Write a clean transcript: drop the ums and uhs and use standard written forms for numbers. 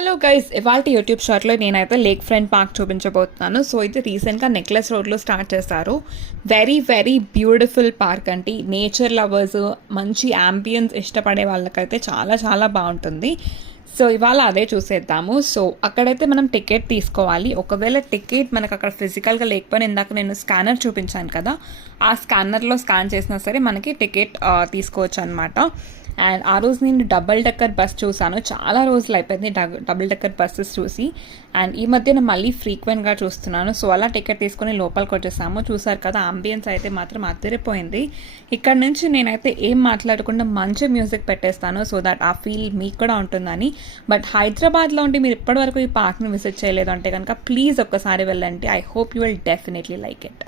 Hello guys, ఇవాళ YouTube షార్ట్లో నేనైతే లేక్ ఫ్రంట్ పార్క్ చూపించబోతున్నాను. సో ఇది రీసెంట్గా నెక్లెస్ రోడ్లో స్టార్ట్ చేస్తారు. వెరీ వెరీ బ్యూటిఫుల్ పార్క్ అండి. నేచర్ లవర్స్, మంచి యాంబియన్స్ ఇష్టపడే వాళ్ళకైతే చాలా చాలా బాగుంటుంది. సో ఇవాళ అదే చూసేద్దాము. సో అక్కడైతే మనం టికెట్ తీసుకోవాలి. ఒకవేళ టికెట్ మనకు అక్కడ ఫిజికల్గా లేకపోయినా, ఇందాక నేను స్కానర్ చూపించాను కదా, ఆ స్కానర్లో స్కాన్ చేసినా సరే మనకి టికెట్ తీసుకోవచ్చు అనమాట. అండ్ ఆ రోజు నేను డబుల్ డెక్కర్ బస్ చూసాను. చాలా రోజులు అయిపోయింది డబుల్ డెక్కర్ బస్సెస్ చూసి. అండ్ ఈ మధ్య నేను మళ్ళీ ఫ్రీక్వెంట్గా చూస్తున్నాను. సో అలా టికెట్ తీసుకొని లోపలికి వచ్చేసాము. చూసారు కదా, అంబియన్స్ అయితే మాత్రం అదిరిపోయింది. ఇక్కడ నుంచి నేనైతే ఏం మాట్లాడకుండా మంచి మ్యూజిక్ పెట్టేస్తాను, సో దట్ ఆ ఫీల్ మీకు కూడా ఉంటుందని. బట్ హైదరాబాద్లో ఉండి మీరు ఇప్పటివరకు ఈ పార్క్ని విజిట్ చేయలేదు అంటే కనుక ప్లీజ్ ఒక్కసారి వెళ్ళండి. I hope you will definitely like it.